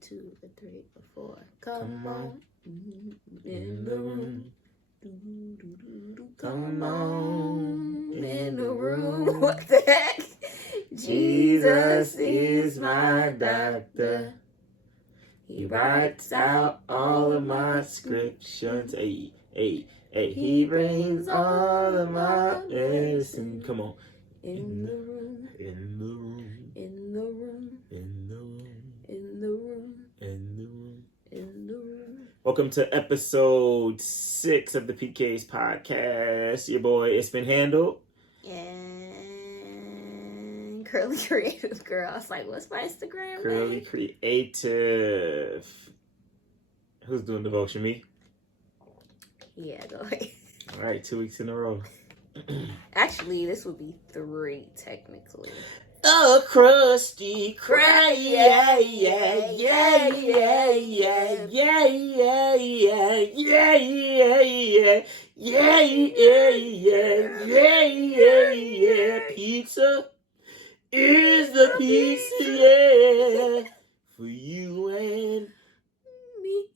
2, a 3, a 4. Come on in the room. Come on in the room. What the heck? Jesus is my doctor. He writes out all of my scriptures. Hey, hey, hey. He brings all of my medicine. Come on. In the room. In the room. In the room. In the room. In the room. In the room. In the room. Welcome to episode 6 of the PK's podcast. Your boy, It's Been Handled. And Curly Creative Girl. I was like, what's my Instagram Curly name? Creative. Who's doing devotion? Me? Yeah, go ahead. All right, 2 weeks in a row. Actually, this would be 3 technically. Oh, Krusty, Krab, yeah, yeah, yeah, yeah, yeah, yeah, yeah, yeah, yeah, yeah, yeah, yeah, yeah, yeah, yeah, yeah, pizza is the pizza, yeah, for you and Me.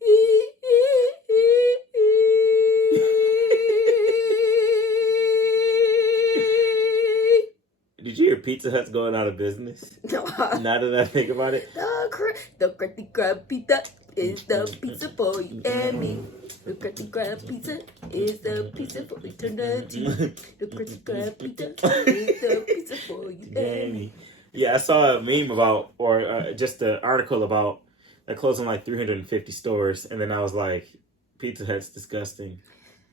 Did you hear Pizza Hut's going out of business? No. Now that I think about it. The Krusty Krab pizza is the pizza for you and me. The Krusty Krab pizza is the pizza for eternity. The Krusty Krab pizza is the pizza for you and me. Yeah, I saw a meme about, or just an article about, they're closing like 350 stores, and then I was like, Pizza Hut's disgusting.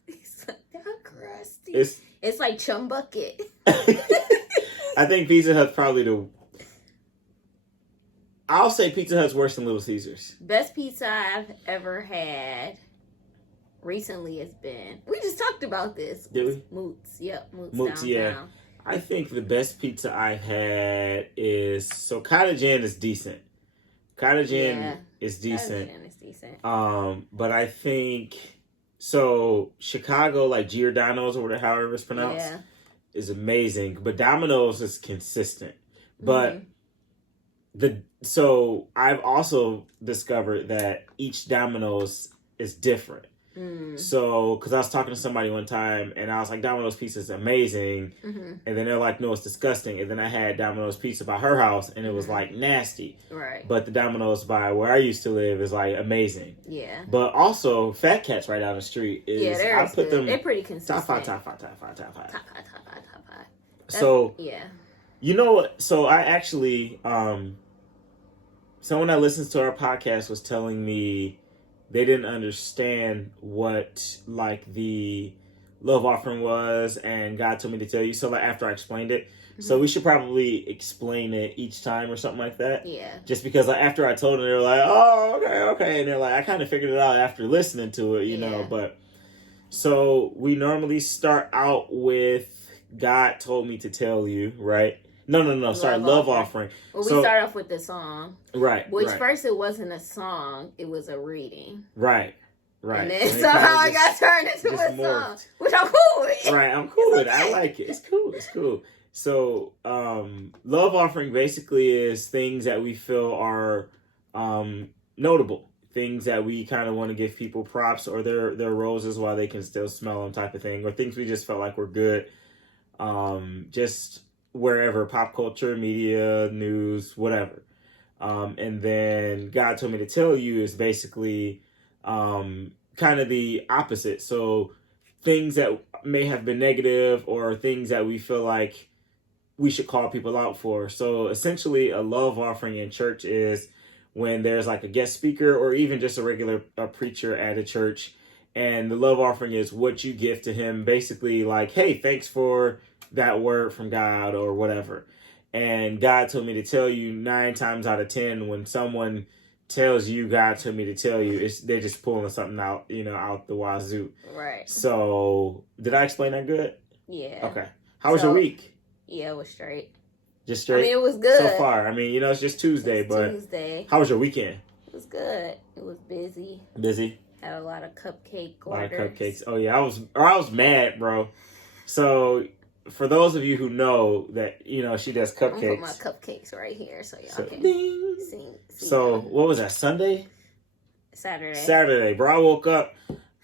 It's like, crusty. It's like Chum Bucket. I think Pizza Hut's probably I'll say Pizza Hut's worse than Little Caesars. Best pizza I've ever had recently has been, we just talked about this. Did we? Moots. Yep, Moots downtown. Yeah. I think the best pizza I've had is, so Cottage Inn is decent. Cottage Inn is decent. Cottage Inn is decent. But I think, so Chicago, like Giordano's or whatever, however it's pronounced, is amazing. But Domino's is consistent. But so I've also discovered that each Domino's is different. So, because I was talking to somebody one time, and I was like, Domino's pizza is amazing. And then they're like, no, it's disgusting. And then I had Domino's pizza by her house, and it was like nasty. Right. But the Domino's by where I used to live is like amazing. Yeah. But also, Fat Cat's right down the street is, I put them, they're pretty consistent. Top 5. Top 5. So, yeah. You know what? So I actually, someone that listens to our podcast was telling me they didn't understand what like the love offering was, and God told me to tell you. So like after I explained it, so we should probably explain it each time or something like that. Yeah. Just because like after I told them, they're like, oh, okay, and they're like, I kind of figured it out after listening to it, you know. But so we normally start out with God told me to tell you, right? No. Love offering. Well, we start off with the song. Right. Which first it wasn't a song, it was a reading. Right. And then somehow I got turned into a song. Which I'm cool with. Right, I'm cool with it. I like it. It's cool. So, love offering basically is things that we feel are notable. Things that we kind of want to give people props or their roses while they can still smell them type of thing. Or things we just felt like were good. Just wherever, pop culture, media, news, whatever. And then God told me to tell you is basically kind of the opposite. So things that may have been negative or things that we feel like we should call people out for. So essentially a love offering in church is when there's like a guest speaker or even just a regular preacher at a church. And the love offering is what you give to him. Basically like, hey, thanks for that word from God or whatever. And God told me to tell you 9 times out of 10 when someone tells you God told me to tell you, they're just pulling something out, out the wazoo. Right. So did I explain that good? Yeah. Okay. How was your week? Yeah, it was straight. Just straight? I mean, it was good. So far. I mean, it's just Tuesday, Tuesday. How was your weekend? It was good. It was busy. Busy? Had a lot of cupcake orders. A lot of cupcakes. Oh, yeah. I was mad, bro. So for those of you who know that, she does I'm gonna put cupcakes. my cupcakes right here so y'all So, can ding. see So, them. what was that, Sunday? Saturday. Bro. I woke up,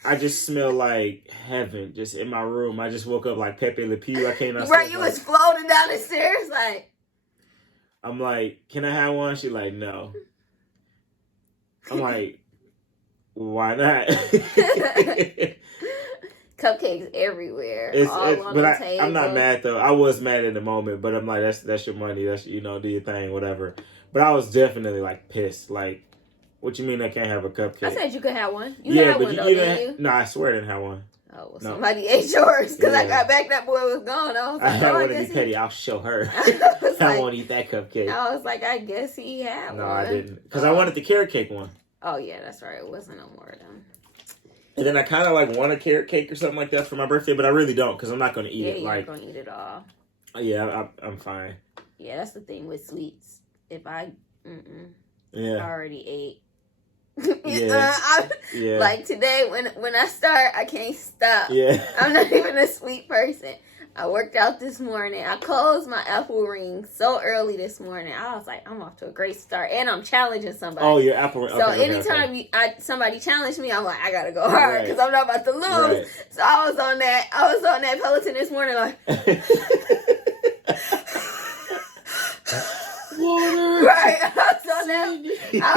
I just smell like heaven just in my room. I just woke up like Pepe Le Pew. I came outside. Right, you was floating down the stairs like. I'm like, can I have one? She like, no. I'm like, why not? Cupcakes everywhere. I'm not mad though. I was mad in the moment, but I'm like, that's your money. That's, do your thing, whatever. But I was definitely like pissed. Like, what you mean I can't have a cupcake? I said you could have one. You had one though, didn't you? No, I swear I didn't have one. Oh, well, No. somebody ate yours because I got back. That boy was gone. I was like, I want to be petty. I'll show her. I won't eat that cupcake. I was like, I guess he had one. No, I didn't, because I wanted the carrot cake one. Oh yeah, that's right. It wasn't no more of them. And then I kind of like want a carrot cake or something like that for my birthday, but I really don't because I'm not going to eat it. You're like, not going to eat it all. Yeah, I'm fine. Yeah, that's the thing with sweets. If I, Yeah, I already ate. Yeah. Like today, when I start, I can't stop. Yeah. I'm not even a sweet person. I worked out this morning. I closed my apple ring so early this morning. I was like, I'm off to a great start, and I'm challenging somebody. Oh, your apple ring. So anytime somebody challenge me, I'm like, I gotta go hard because I'm not about to lose. Right. So I was on that Peloton this morning, like. Water. Right, I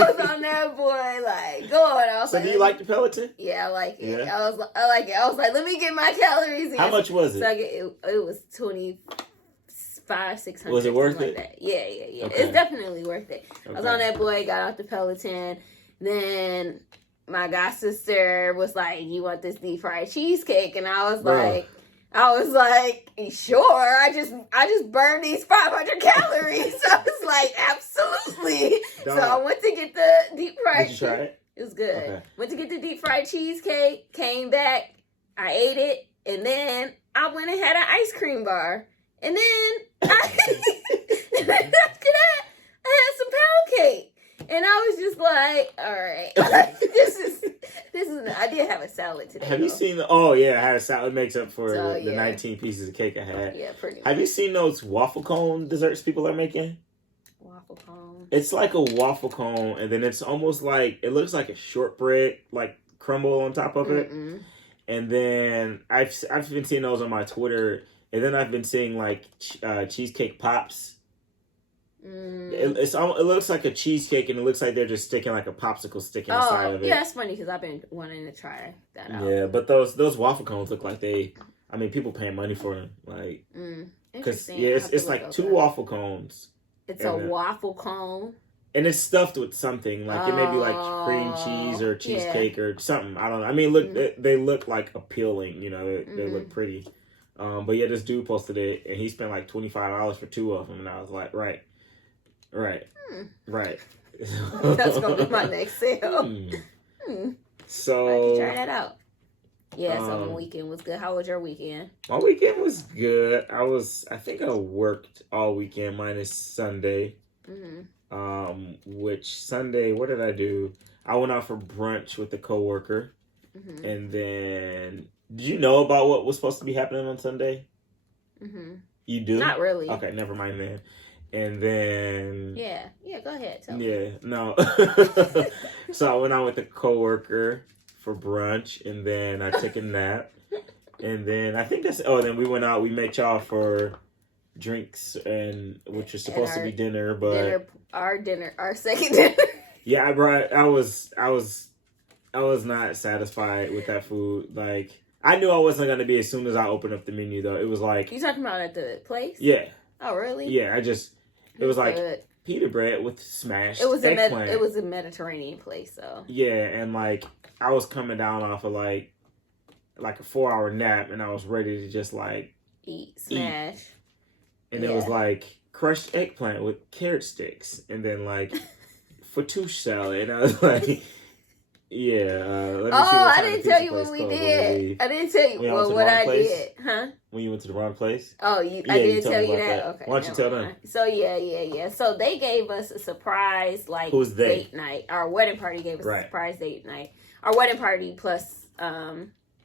was on that boy, like going. I was so like, do you like the Peloton? Yeah, I like it. Yeah. I like it. I was like, let me get my calories in. How much was it? So it was 25, 600. Was it worth like it? That. Yeah. Okay. It's definitely worth it. Okay. I was on that boy, got off the Peloton. Then my god sister was like, "You want this deep fried cheesecake?" And I was like, sure. I just burned these 500 calories. So I was like, absolutely. So I went to get the deep fried. Did you try it? It was good. Okay. Went to get the deep fried cheesecake. Came back. I ate it, and then I went and had an ice cream bar. And then after that, I had some pound cake. And I was just like, all right, this is. I did have a salad today. Have you seen I had a salad makes up for the 19 pieces of cake I had. Yeah, pretty much. Have you seen those waffle cone desserts people are making? Waffle cone. It's like a waffle cone, and then it's almost like, it looks like a shortbread, like crumble on top of it. And then I've been seeing those on my Twitter, and then I've been seeing like cheesecake pops. It looks like a cheesecake, and it looks like they're just sticking like a popsicle stick inside of it. Yeah, it's funny because I've been wanting to try that out. Yeah, but those waffle cones look like people paying money for them, like because it's like two waffle cones. It's a waffle cone, and it's stuffed with something like it may be like cream cheese or cheesecake or something. I don't know. I mean, look, they look like appealing. They look pretty. But yeah, this dude posted it, and he spent like $25 for two of them, and I was like, right. That's gonna be my next sale. So I can try that out. Yeah, so my weekend was good. How was your weekend? My weekend was good. I think I worked all weekend minus Sunday. Which Sunday, what did I do? I went out for brunch with a coworker, and then did you know about what was supposed to be happening on Sunday? You do? Not really. Okay, never mind then. And then go ahead. Tell me. No. So I went out with a coworker for brunch, and then I took a nap, and then I think then we went out. We met y'all for drinks, and which was supposed to be dinner, but our second dinner. Yeah, I was not satisfied with that food. Like, I knew I wasn't gonna be as soon as I opened up the menu though. It was like, you talking about at the place? Yeah. Oh really? Yeah, it was like pita bread with smashed eggplant. It was a Mediterranean place, so. Yeah, and like I was coming down off of like a 4-hour nap, and I was ready to just like smash. And it was like crushed eggplant with carrot sticks, and then like fattoush salad, and I was like, yeah. Let me see I didn't tell you what we did. I didn't tell you what I did, huh? When you went to the wrong place? Oh, I didn't tell you that? Okay. Why don't you tell them? So, yeah. So, they gave us a surprise, like, Who's they? date night. Our wedding party gave us a surprise date night. Our wedding party plus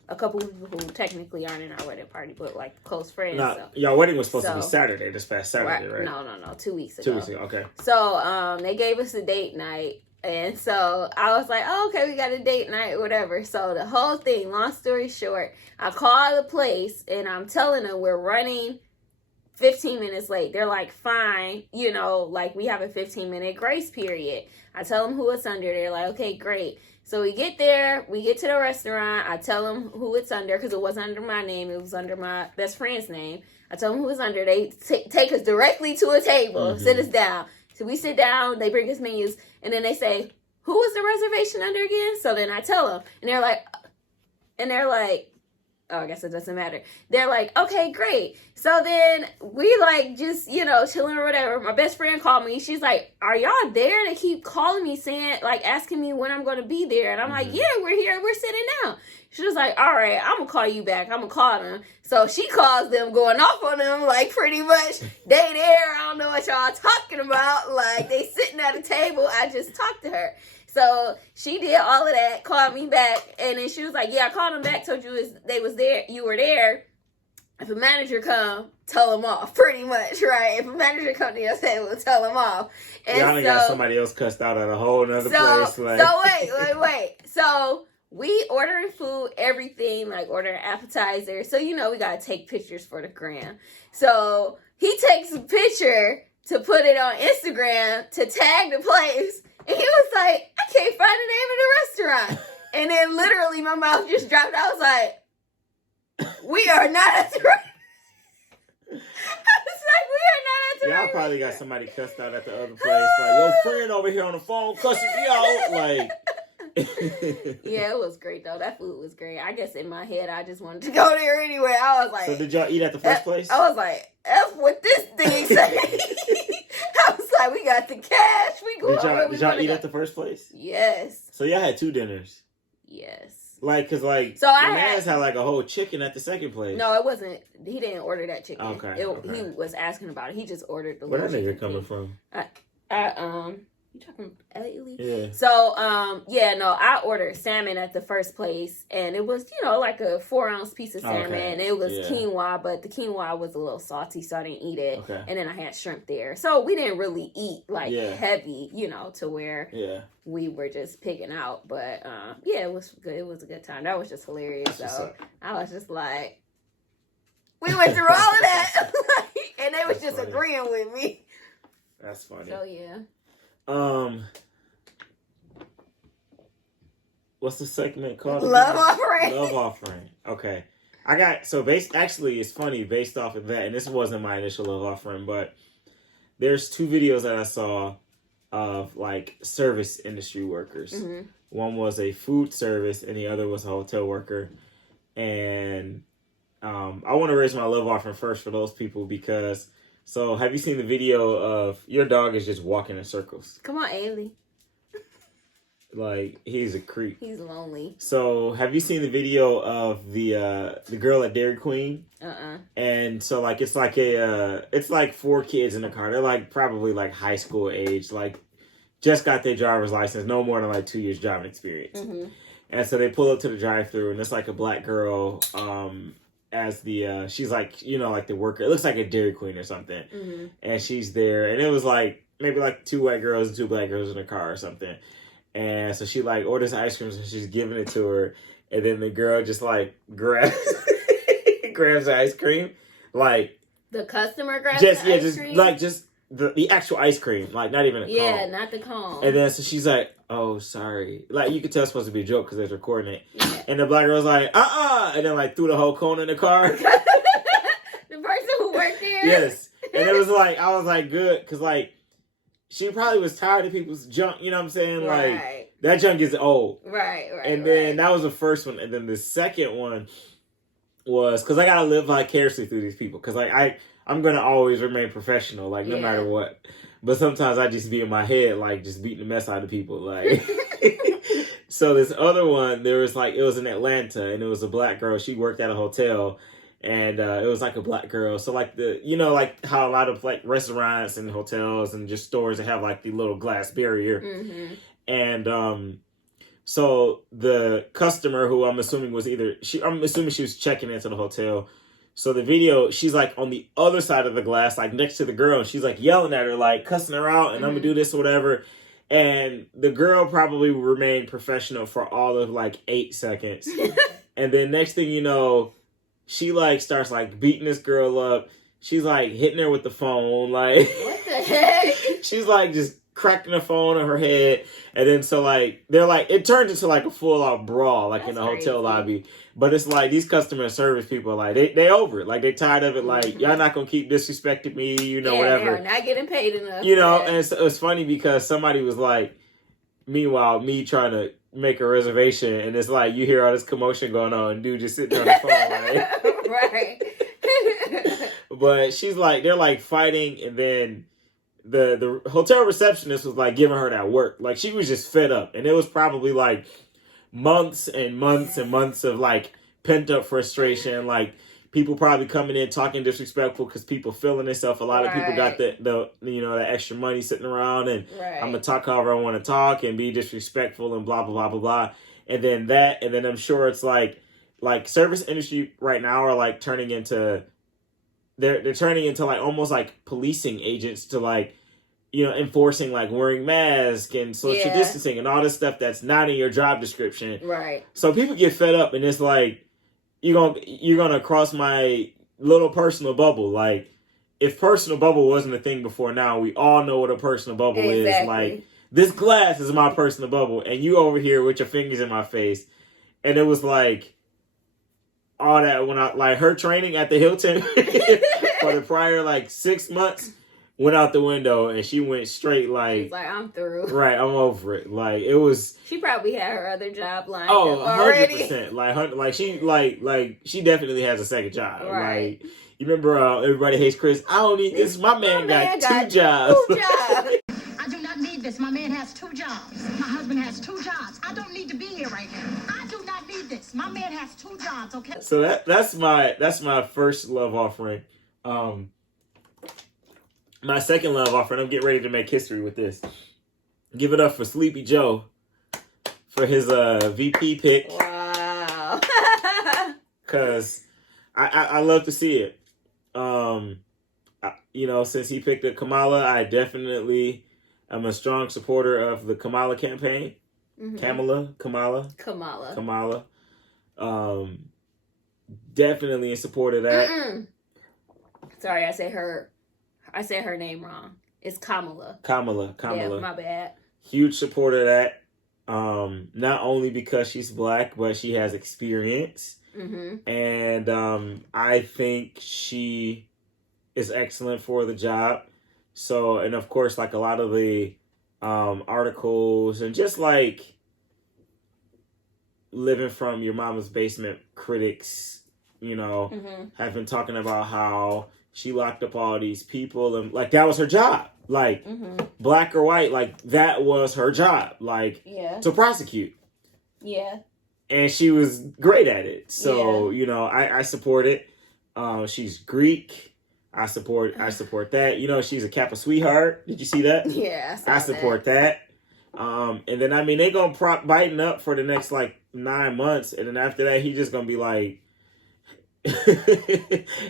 a couple people who technically aren't in our wedding party, but like close friends. Now, so. y'all wedding was supposed to be Saturday, this past Saturday, right? No, 2 weeks ago. 2 weeks ago, okay. So they gave us a date night. And so I was like, oh, okay, we got a date night, whatever. So the whole thing, long story short, I call the place and I'm telling them we're running 15 minutes late. They're like, fine, you know, like we have a 15-minute grace period. I tell them who it's under. They're like, okay, great. So we get there, we get to the restaurant. I tell them who it's under because it wasn't under my name. It was under my best friend's name. I tell them who it's under. They take us directly to a table, sit us down. So we sit down, they bring us menus, and then they say, who was the reservation under again? So then I tell them, and they're like, oh, I guess it doesn't matter. They're like, okay, great. So then we like just, you know, chilling or whatever. My best friend called me. She's like, are y'all there? They keep calling me saying, like asking me when I'm going to be there. And I'm like, yeah, we're here. We're sitting down. She was like, all right, I'm going to call you back. I'm going to call them. So she calls them, going off on them, like pretty much, they there. I don't know what y'all talking about. Like they sitting at a table. I just talked to her. So she did all of that, called me back, and then she was like, yeah, I called them back, told you you were there. If a manager come, tell them off, pretty much, right? If a manager come to your table, tell them off. And y'all done got somebody else cussed out at a whole nother place. Like. So wait. So we ordering food, everything, like ordering appetizers. So, you know, we got to take pictures for the gram. So he takes a picture to put it on Instagram to tag the place. And he was like, I can't find the name of the restaurant. And then literally my mouth just dropped. I was like, we are not at the right. I was like, we are not at the right. Y'all probably got somebody cussed out at the other place. Like, your friend over here on the phone cussing me out. Like. Yeah, it was great though. That food was great. I guess in my head, I just wanted to go there anyway. I was like, so did y'all eat at the first place? I was like, F what this thing say. I was like, we got the cash. Did y'all eat at the first place? Yes. So y'all had 2 dinners? Yes. Like, cause like, so my man's had like a whole chicken at the second place. No, it wasn't. He didn't order that chicken. Okay. He was asking about it. He just ordered the. Where that nigga coming from? You talking lately? Yeah. So, I ordered salmon at the first place, and it was, you know, like a 4-ounce piece of salmon. And it was quinoa, but the quinoa was a little salty, so I didn't eat it. Okay. And then I had shrimp there, so we didn't really eat like heavy, you know, to where we were just picking out. But it was good. It was a good time. That was just hilarious. So I was just like, we went through all of that, and they was just agreeing with me. That's funny. So yeah. What's the segment called? Love offering. Love offering. Okay. Actually, it's funny based off of that, and this wasn't my initial love offering, but there's 2 videos that I saw of like service industry workers. Mm-hmm. One was a food service, and the other was a hotel worker. And I want to raise my love offering first for those people because. So, have you seen the video of your dog is just walking in circles? Come on, Ailey. Like, he's a creep. He's lonely. So, have you seen the video of the girl at Dairy Queen? And so, like, it's like 4 kids in the car. They're like probably like high school age, like just got their driver's license, no more than like 2 years driving experience. Mm-hmm. And so they pull up to the drive-thru, and it's like a black girl. As the she's like, you know, like the worker. It looks like a Dairy Queen or something. Mm-hmm. And she's there, and it was like maybe like 2 white girls and 2 black girls in a car or something. And so she like orders ice cream, and she's giving it to her, and then the girl just like grabs the ice cream, like the customer grabs the ice cream? just the actual ice cream, like not even a cone. Yeah, not the cone. And then so she's like, oh, sorry. Like, you could tell it's supposed to be a joke because they're recording it. Yeah. And the black girl's like, and then like threw the whole cone in the car. The person who worked there? Yes. And it was like, I was like, good, because like, she probably was tired of people's junk, you know what I'm saying? Right. Like, that junk is old. Right. And then that was the first one. And then the second one was, because I got to live vicariously through these people. Because like, I'm going to always remain professional, like, no matter what. But sometimes I just be in my head, like, just beating the mess out of people, like. So this other one, there was, like, it was in Atlanta, and it was a black girl. She worked at a hotel, and it was, like, a black girl. So, like, you know, like, how a lot of, like, restaurants and hotels and just stores that have, like, the little glass barrier. Mm-hmm. And So the customer, who I'm assuming was I'm assuming she was checking into the hotel. So the video, she's like on the other side of the glass, like next to the girl, and she's like yelling at her, like cussing her out, and I'm gonna do this or whatever. And the girl probably remained professional for all of like 8 seconds. And then next thing you know, she like starts like beating this girl up. She's like hitting her with the phone. Like, what the heck? She's like just cracking the phone on her head. And then so like, they're like, it turns into like a full out brawl, like in the hotel lobby. But it's like these customer service people, like they over it. Like they tired of it. Like, y'all not going to keep disrespecting me, whatever. They're not getting paid enough. And it's funny because somebody was like, meanwhile, me trying to make a reservation, and it's like you hear all this commotion going on, and dude just sitting on the phone, right? But she's like, they're like fighting, and then the hotel receptionist was like giving her that work. Like she was just fed up, and it was probably like months and months and months of like pent up frustration, like people probably coming in talking disrespectful because people feeling themselves. A lot of people got the extra money sitting around, and I'm gonna talk however I want to talk and be disrespectful and blah blah blah blah blah. And then I'm sure it's like service industry right now are like turning into they're turning into like almost like policing agents to like enforcing like wearing masks and social distancing and all this stuff that's not in your job description. Right. So people get fed up, and it's like, you're gonna cross my little personal bubble. Like, if personal bubble wasn't a thing before now, we all know what a personal bubble is. Like, this glass is my personal bubble, and you over here with your fingers in my face. And it was like all that when I like her training at the Hilton for the prior like 6 months went out the window, and she went straight like, she's like, I'm through. Right, I'm over it. Like, it was. She probably had her other job lined up already. 100%. Like she definitely has a second job. Right. Like, you remember Everybody Hates Chris? I don't need this. My man got 2 jobs. 2 jobs. I do not need this. My man has 2 jobs. My husband has 2 jobs. I don't need to be here right now. I do not need this. My man has 2 jobs. Okay. So that's my first love offering. My second love offering, I'm getting ready to make history with this. Give it up for Sleepy Joe for his VP pick. Wow. Because I love to see it. Since he picked the Kamala, I definitely am a strong supporter of the Kamala campaign. Mm-hmm. Kamala. Definitely in support of that. Sorry, I say her name wrong. It's Kamala. Kamala. Yeah, my bad. Huge supporter of that. Not only because she's black, but she has experience. Mm-hmm. And I think she is excellent for the job. So, and of course, like a lot of the articles and just like living from your mama's basement critics, have been talking about how she locked up all these people, and like that was her job. Like, black or white, like that was her job. Like, to prosecute. Yeah. And she was great at it. So, I support it. She's Greek. I support that. She's a Kappa sweetheart. Did you see that? Yeah, I support that. And then, they going to prop Biden up for the next, 9 months. And then after that, he just going to be like,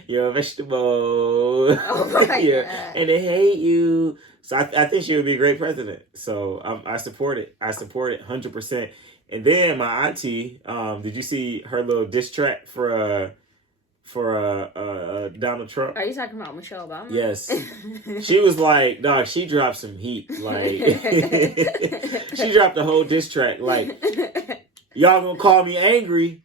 you're a vegetable. Oh, right. And they hate you. So I think she would be a great president. So I support it. 100%. And then my auntie, did you see her little diss track for Donald Trump? Are you talking about Michelle Obama? Yes. She was like, dog, she dropped some heat. Like, she dropped a whole diss track. Like, y'all gonna call me angry.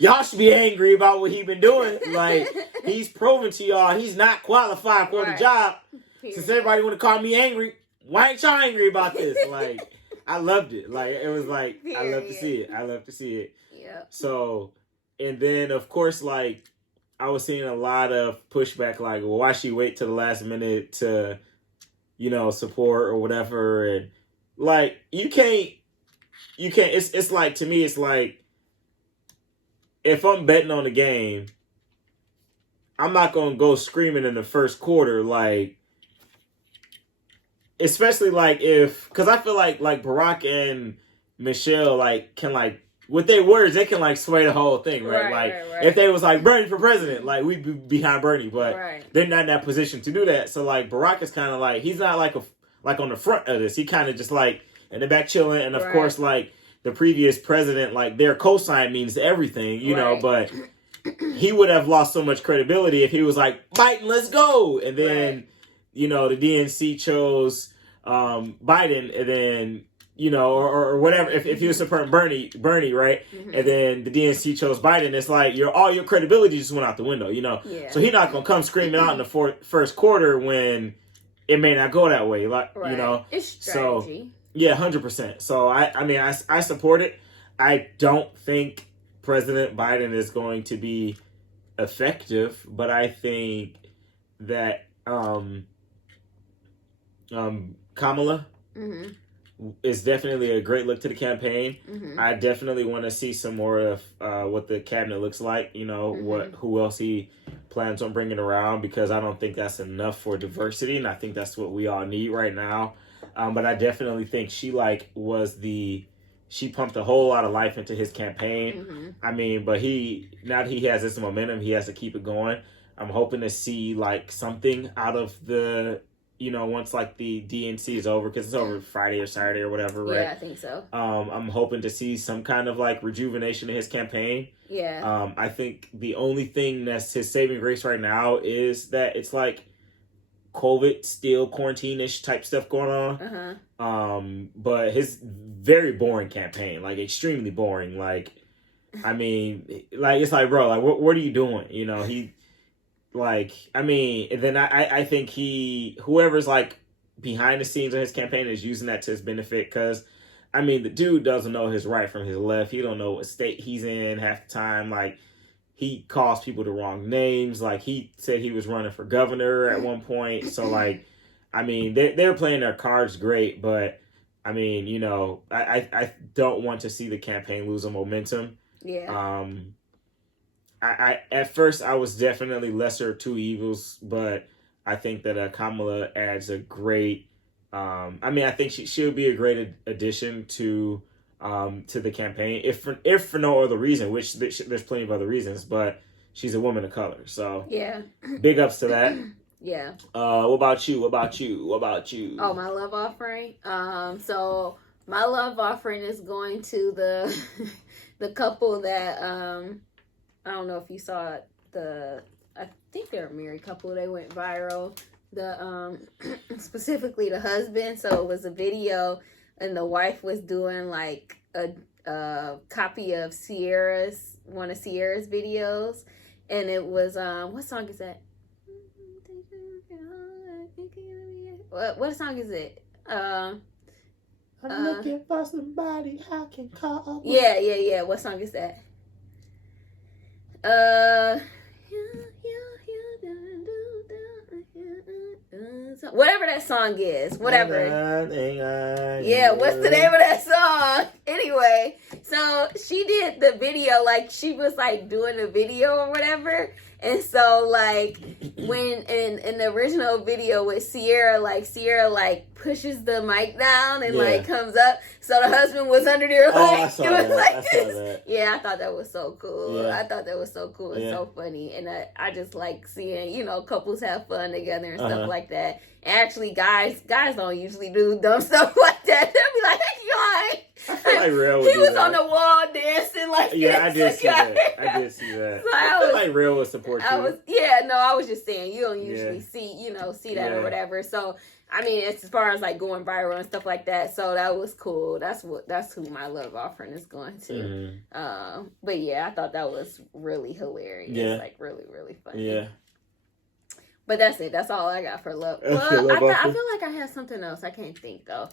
Y'all should be angry about what he been doing. Like, he's proven to y'all he's not qualified for the job. Period. Since everybody want to call me angry, why ain't y'all angry about this? Like, I loved it. Like, it was like, period. I love to see it. Yeah. So, and then, of course, like, I was seeing a lot of pushback, like, well, why she wait till the last minute to, support or whatever. And, like, you can't, it's like, to me, it's like, if I'm betting on the game, I'm not going to go screaming in the first quarter, like, especially like because I feel like Barack Michelle like can like with their words they can like sway the whole thing, right? Like if they was like Bernie for president, like we'd be behind Bernie, but they're not in that position to do that. So like Barack is kind of like he's not like on the front of this. He kind of just like in the back chilling, and of course like the previous president, like their cosign means everything, you know, but he would have lost so much credibility if he was like, Biden, let's go. And then, you know, the DNC chose Biden, and then, you know, or whatever, if he was supporting Bernie, right? And then the DNC chose Biden, it's like all your credibility just went out the window, you know? So he's not going to come screaming out in the first quarter when it may not go that way, like, you know? It's strategy. So, yeah, 100%. So, I mean, I support it. I don't think President Biden is going to be effective, but I think that Kamala is definitely a great look to the campaign. I definitely want to see some more of what the cabinet looks like, you know, who else he plans on bringing around, because I don't think that's enough for diversity, and I think that's what we all need right now. But I definitely think she pumped a whole lot of life into his campaign. I mean, but now that he has this momentum, he has to keep it going. I'm hoping to see like something out of the, you know, once like the DNC is over, because it's over Friday or Saturday or whatever, right? Yeah, I think so. I'm hoping to see some kind of like rejuvenation in his campaign. Yeah. I think the only thing that's his saving grace right now is that it's like COVID still quarantine-ish type stuff going on. But his very boring campaign, like extremely boring. Like, I mean, like it's like, bro, like what are you doing? You know, he like, I mean, and then I think whoever's like behind the scenes of his campaign is using that to his benefit, because I mean, the dude doesn't know his right from his left. He don't know what state he's in half the time. Like, he calls people the wrong names. Like, he said he was running for governor at one point. So, like, I mean, they're playing their cards great. But, I mean, you know, I don't want to see the campaign lose a momentum. Yeah. I at first, I was definitely lesser of two evils. But I think that Kamala adds a great... I mean, I think she'll be a great addition to the campaign, if for no other reason, which there's plenty of other reasons, but she's a woman of color, so yeah, big ups to that. Yeah. What about you? Oh, my love offering. So my love offering is going to the couple that I don't know if you saw it. I think they're a married couple. They went viral. Specifically the husband. So it was a video, and the wife was doing like a copy of one of Sierra's videos, and it was what song is that? What song is it? I'm looking for somebody I can call. Yeah. What song is that? Whatever that song is, whatever. Yeah, what's the name of that song? Anyway, so she did the video, like she was like doing the video or whatever. And so like when in the original video with Sierra like pushes the mic down and like comes up. So the husband was under there like it was like this. Yeah, I thought that was so cool. Yeah. I thought that was so cool and so funny. And I just like seeing, you know, couples have fun together and stuff like that. And actually guys don't usually do dumb stuff like that. They'll be like, hey, you I feel like Real he was on the wall dancing like I did see that. So I feel like Real would support you. I was just saying you don't usually see that or whatever. So I mean, it's as far as like going viral and stuff like that. So that was cool. That's who my love offering is going to. But yeah, I thought that was really hilarious. Yeah. Like really, really funny. Yeah. But that's it. That's all I got for love. Well, I feel like I had something else. I can't think though.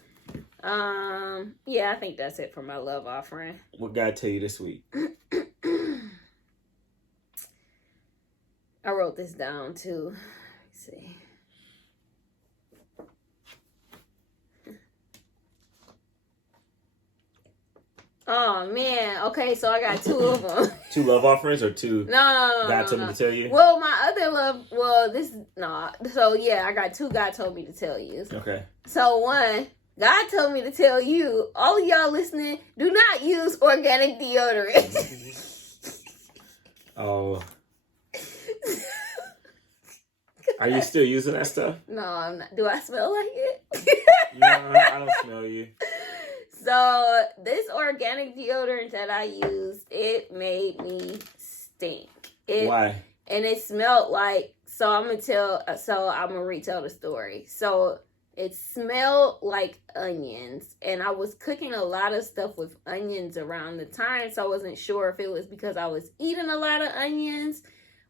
Yeah, I think that's it for my love offering. What God tell you this week? I wrote this down too. Let's see. Oh man. Okay, so I got two of them. Two love offerings or two? No. God told me to tell you. Well, my other love. Well, this no. So yeah, I got two. God told me to tell you. Okay. So one, God told me to tell you, all of y'all listening, do not use organic deodorant. Oh. Are you still using that stuff? No, I'm not. Do I smell like it? No, I don't smell you. So this organic deodorant that I used, it made me stink. Why? And it smelled like, so I'm gonna retell the story. So it smelled like onions, and I was cooking a lot of stuff with onions around the time, so I wasn't sure if it was because I was eating a lot of onions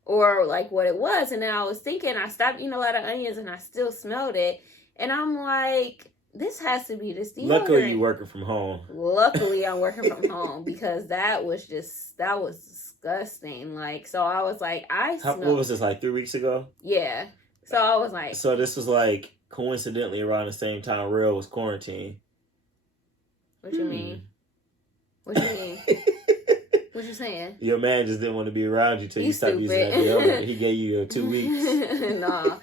or like what it was. And then I was thinking, I stopped eating a lot of onions and I still smelled it, and I'm like, this has to be this deodorant. Luckily you working from home. Luckily I'm working from home, because that was disgusting. Like, so I was like, what was this, like 3 weeks ago? Yeah. So I was like, so this was like coincidentally around the same time Real was quarantined. what you mean? What you mean? What you saying? Your man just didn't want to be around you till you stopped using that stupid. deodorant. He gave you 2 weeks. Nah.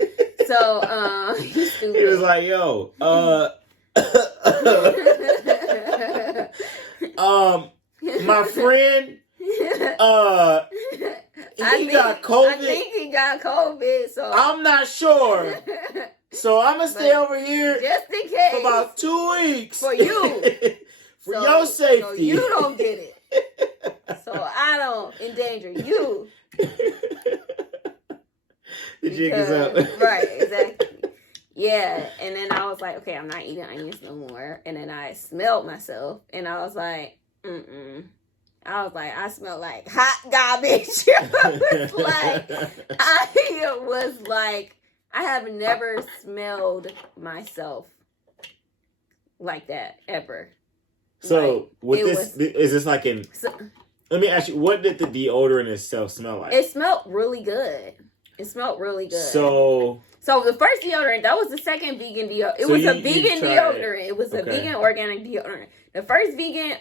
So, you stupid. He was like, yo, my friend, he got COVID. I think he got COVID, so I'm not sure. So I'm gonna stay over here just in case for about 2 weeks. For you. For your safety. So you don't get it. So I don't endanger you. The jig is up. Right, exactly. Yeah, and then I was like, okay, I'm not eating onions no more. And then I smelled myself, and I was like, I smell like hot garbage. I have never smelled myself like that ever. So is this like let me ask you, what did the deodorant itself smell like? It smelled really good. So the first deodorant, that was the second vegan deodorant. It was a vegan deodorant. It was a vegan organic deodorant. The first vegan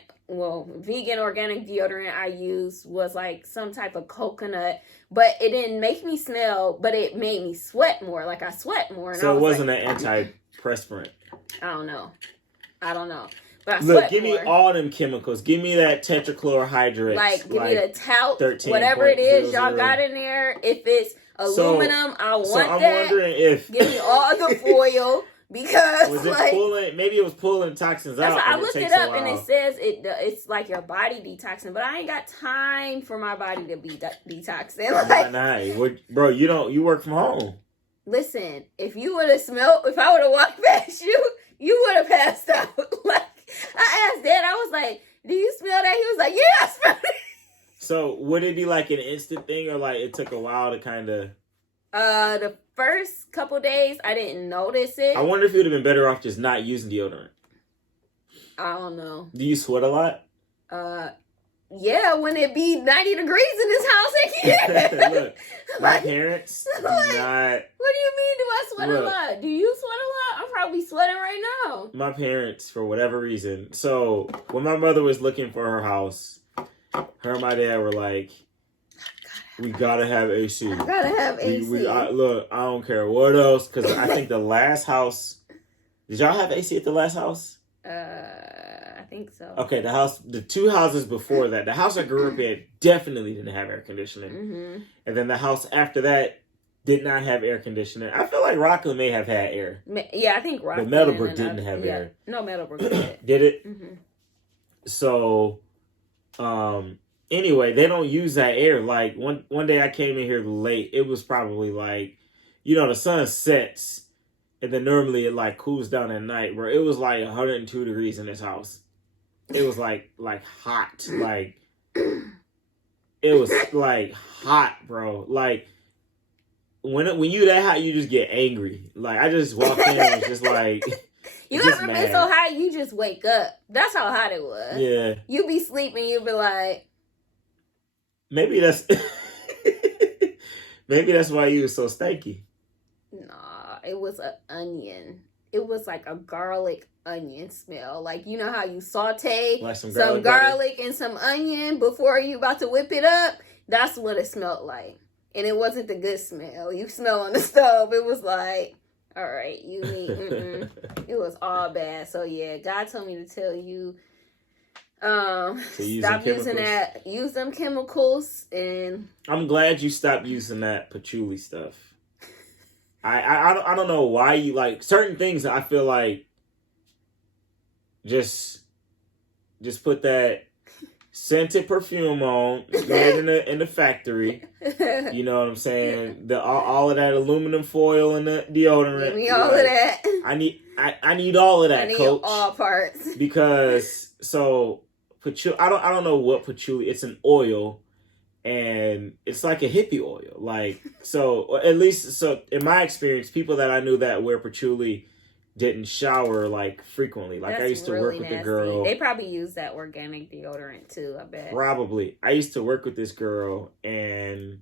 organic deodorant I used was like some type of coconut, but it didn't make me smell, but it made me sweat more. Like I sweat more. And so it wasn't an antiperspirant. I don't know. But I look, give more. me all them chemicals. Give me that tetrachlorohydrate. Like, give me the tout, whatever it is y'all got in there. If it's aluminum, I want that. So I'm wondering if... Give me all the foil, because was it pulling... Maybe it was pulling toxins out. I looked it up, and it says it's like your body detoxing, but I ain't got time for my body to be detoxing. Like, nah. Bro, you work from home. Listen, if I would have walked past you, you would have passed out. Like, I asked Dad, I was like, do you smell that? He was like, yeah, I smell it. So would it be like an instant thing, or like it took a while to kind of... The first couple days, I didn't notice it. I wonder if it would have been better off just not using deodorant. I don't know. Do you sweat a lot? Yeah, when it be 90 degrees in this house, I can't. Look, my parents do not... What do you mean, do I sweat a lot? Do you sweat a lot? I'm probably sweating right now. My parents, for whatever reason... So, when my mother was looking for her house, her and my dad were like, we gotta have AC. Gotta have AC. Look, I don't care what else, because I think the last house... Did y'all have AC at the last house? I think so. Okay, the 2 houses before that, the house I grew up in definitely didn't have air conditioning. Mm-hmm. And then the house after that did not have air conditioning. I feel like Rockland may have had air. Yeah, I think Rockland. But Meadowbrook didn't have air. No, Meadowbrook did. Did it? Mm-hmm. So, anyway, they don't use that air. Like, one day I came in here late. It was probably like, the sun sets. And then normally it like cools down at night, bro. It was like 102 degrees in this house. It was like hot. Like, it was like hot, bro. Like, when you that hot, you just get angry. Like, I just walked in and was just like... You ever been so hot, you just wake up. That's how hot it was. Yeah. You be sleeping, you be like... Maybe that's... Maybe that's why you was so stanky. Nah, it was an onion. It was like a garlic onion smell. Like, you know how you saute like some garlic and some onion before you about to whip it up? That's what it smelled like. And it wasn't the good smell. You smell on the stove. It was like... All right, you need. It was all bad. So yeah, God told me to tell you, stop using that. Use them chemicals, and I'm glad you stopped using that patchouli stuff. I don't know why you like certain things. I feel like just put that scented perfume on, made in the factory. You know what I'm saying? All of that aluminum foil and the deodorant. Give me all of that. I need all of that, I need Coach. all parts. Because patchouli, I don't know what patchouli. It's an oil, and it's like a hippie oil. Like at least in my experience, people that I knew that wear patchouli didn't shower like frequently. Like I used to work with a girl. They probably use that organic deodorant too, I bet. Probably. I used to work with this girl, and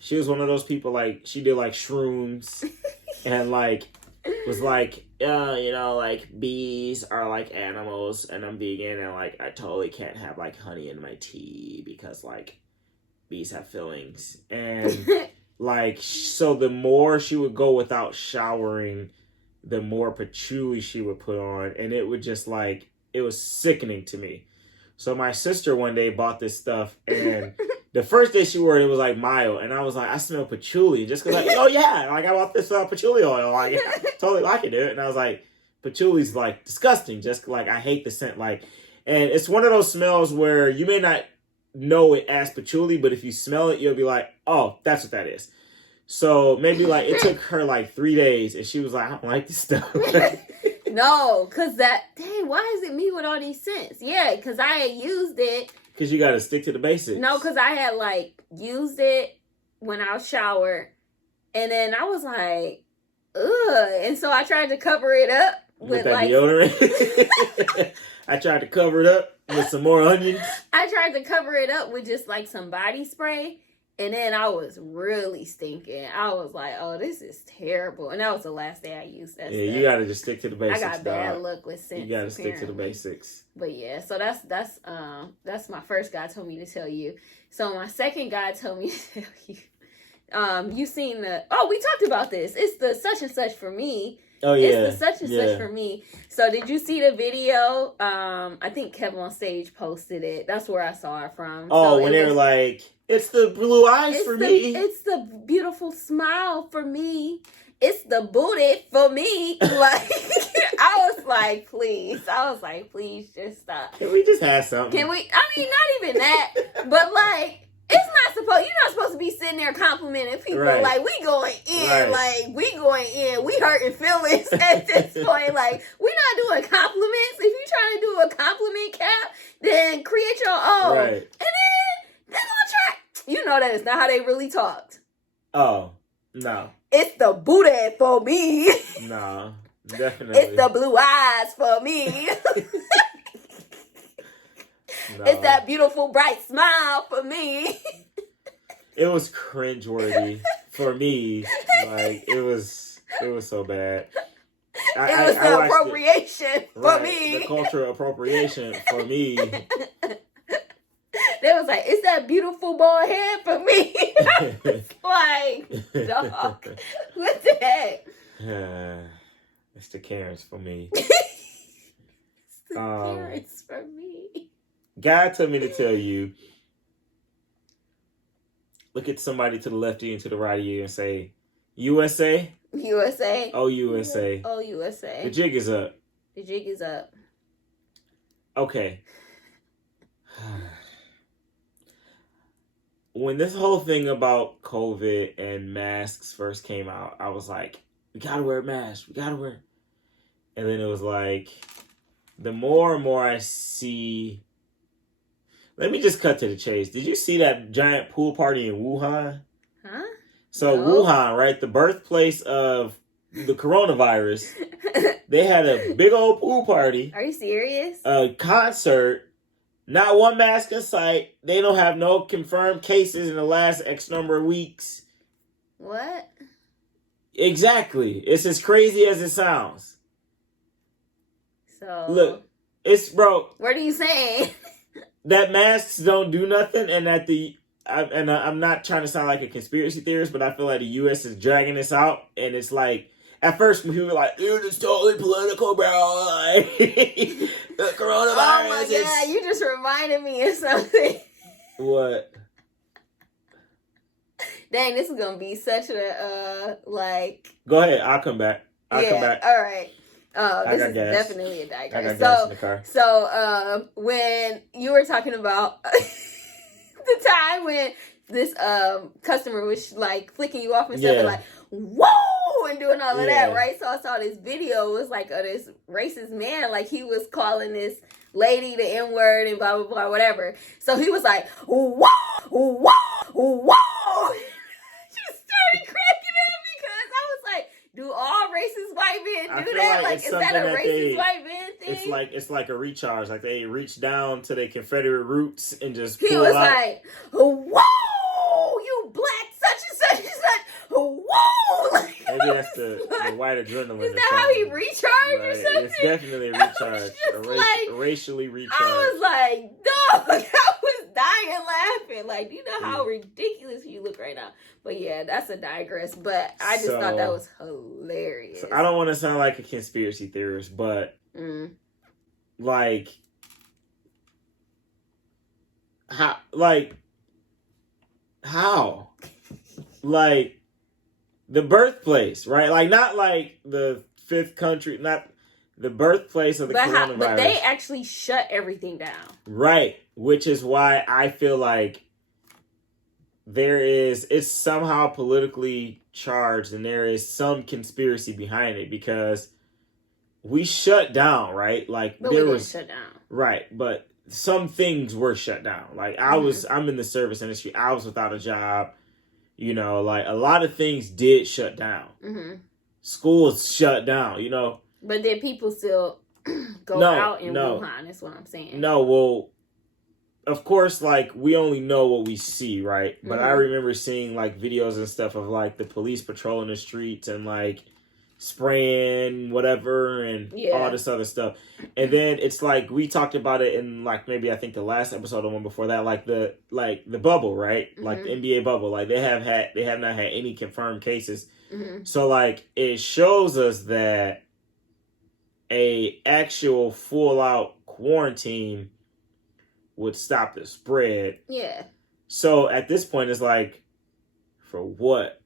she was one of those people, like, she did like shrooms and like was like, like bees are like animals and I'm vegan and like I totally can't have like honey in my tea because like bees have feelings. And like, so the more she would go without showering, the more patchouli she would put on, and it would just like, it was sickening to me. So my sister one day bought this stuff, and the first day she wore it, it was like mild, and I was like, I smell patchouli, just because like, oh yeah, like I bought this patchouli oil, like totally like it, dude. And I was like, patchouli's like disgusting, just like I hate the scent, like, and it's one of those smells where you may not know it as patchouli, but if you smell it, you'll be like, oh, that's what that is. So maybe like it took her like 3 days, and she was like, I don't like this stuff. No, because why is it me with all these scents? Yeah, because I had used it. Because you got to stick to the basics. No, because I had like used it when I showered, and then I was like, ugh. And so I tried to cover it up with that like deodorant. I tried to cover it up with some more onions. I tried to cover it up with just like some body spray. And then I was really stinking. I was like, oh, this is terrible. And that was the last day I used that stuff. You got to just stick to the basics, I got bad luck with scents. You got to stick to the basics. But yeah, so that's my first God told me to tell you. So my second God told me to tell you. You seen we talked about this. It's the such and such for me. Oh, yeah. It's the such and such for me. So did you see the video? I think Kevin on Stage posted it. That's where I saw it from. Oh, so when they were like, it's the blue eyes for me. It's the beautiful smile for me. It's the booty for me. Like, I was like, please. Just stop. Can we just have something? Can we? I mean, not even that. But like, you're not supposed to be sitting there complimenting people. Right. Like, we going in. Right. Like, we going in. We hurting feelings at this point. Like, we're not doing compliments. If you're trying to do a compliment cap, then create your own. Right. And then they're gonna try. You know that is not how they really talked. Oh, no. It's the booty for me. No, definitely. It's the blue eyes for me. No. It's that beautiful, bright smile for me. It was cringeworthy for me. Like, it was so bad. It was the appropriation for me. The cultural appropriation for me. They was like, it's that beautiful bald head for me. I was like, dog, what the heck? It's the Karens for me. It's the Karens for me. God told me to tell you, look at somebody to the left of you and to the right of you and say, USA? USA. Oh, USA. Oh, USA. The jig is up. The jig is up. Okay. When this whole thing about COVID and masks first came out, I was like, we gotta wear a mask. We gotta wear. And then it was like, the more and more I see. Let me just cut to the chase. Did you see that giant pool party in Wuhan? Huh? So no. Wuhan, right? The birthplace of the coronavirus. They had a big old pool party. Are you serious? A concert. Not one mask in sight. They don't have no confirmed cases in the last X number of weeks. What? Exactly. It's as crazy as it sounds. So look, bro. What are you saying? That masks don't do nothing, and that I'm not trying to sound like a conspiracy theorist, but I feel like the U.S. is dragging this out, and it's like at first when people were like, dude, it's totally political, bro. Like, the coronavirus. Oh my God, you just reminded me of something. What? Dang, this is gonna be such a like. Go ahead. I'll come back. I'll come back. All right. This is gas. definitely a I digress. got gas in the car. So when you were talking about the time when this customer was like flicking you off and stuff, and like, whoa, and doing all of that, right? So I saw this video. It was like this racist man, like he was calling this lady the N-word and blah, blah, blah, whatever. So he was like, whoa, whoa, whoa. Just started cracking up because I was like, do all racist white men do that? Like, is that a racist white man thing? It's like a recharge. Like they reach down to their Confederate roots and just pull out. He was like, whoa, you black such and such and such. Whoa. Like, maybe that's the white adrenaline. Is that how he recharged or something? It's definitely a recharge. Racially recharged. I was like, dog, I was dying laughing. Like, you know how ridiculous you look right now. But yeah, that's a digress. But I just thought that was hilarious. So I don't want to sound like a conspiracy theorist, but like how like the birthplace, right? Like not like the fifth country, not the birthplace of the coronavirus. But they actually shut everything down. Right. Which is why I feel like it's somehow politically charged and there is some conspiracy behind it because we shut down, right? Like but we didn't shut down. Right. But some things were shut down. Like I'm in the service industry. I was without a job. You know, like a lot of things did shut down. Schools shut down, you know. But did people still go out in Wuhan? That's what I'm saying. No, well, of course, like we only know what we see, right? But I remember seeing like videos and stuff of like the police patrolling the streets and like spraying whatever and all this other stuff. And then it's like we talked about it in like maybe I think the last episode or one before that, like the bubble, right? Like the NBA bubble. Like they have not had any confirmed cases. So like it shows us that a actual full out quarantine would stop the spread. Yeah. So at this point it's like, for what?